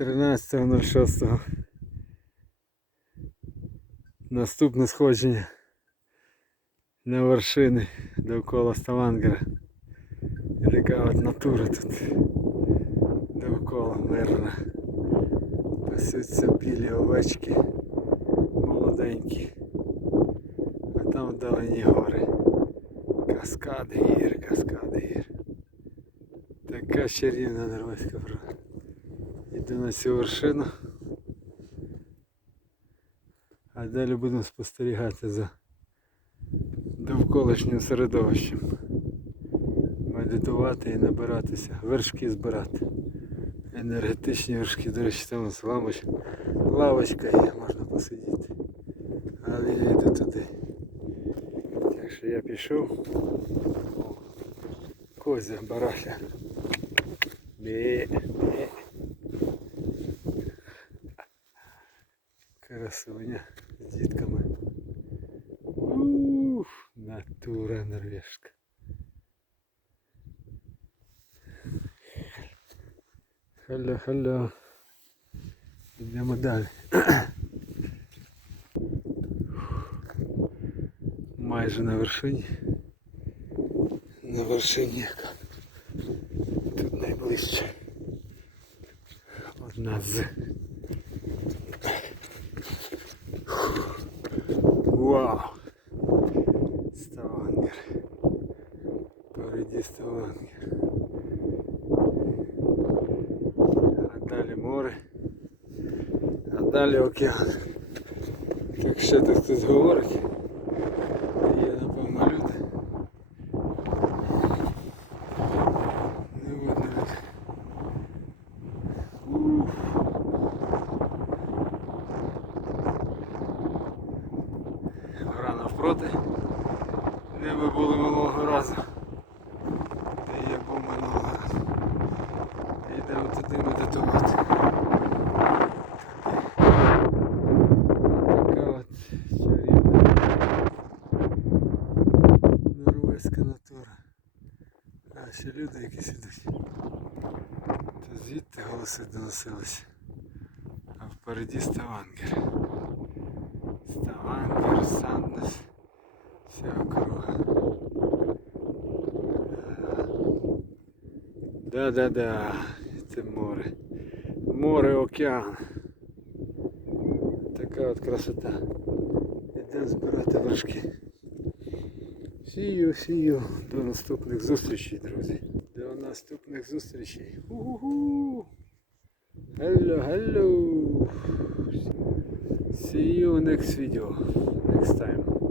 13.06. Наступне сходження на вершини довкола Ставангера. І така от натура тут довкола мирна. Пасуться білі овечки, молоденькі. А там вдалині гори. Каскади гір, каскади гір. Така чарівна норвезька природа. Йду на цю вершину. А далі будемо спостерігати за довколишнім середовищем. Медитувати і набиратися, вершки збирати. Енергетичні вершки, до речі, там ламоч, лавочка є, можна посидіти. Але я йду туди. Так що я пішов. Козя, барахля. Бе, Красуня з дітками. Ух, натура норвежка. Халло, халло. Йдемо далі. Майже на вершині. На вершині яка. Тут найближче. Одна з. Вау! Ставангер. Впереді Ставангер. А далі море. А далі океан. Так ще тут хтось говорить. Навпроти. Де ми були минулого разу. Де я був минулого разу. Йдемо туди медитувати. Така от чарівна норвезька натура. А ще люди якісь ідуть. То звідти голоси доносилися. А впереді Ставангер. Ставангер, Сандес, вся округа. Да-да-да, це море. Море, океан. Така от красота. Йдемо збирати вершки. Сію, сію. До наступних зустрічей, друзі. До наступних зустрічей. У-ху-ху. Hello, hello. See you next video. Next time.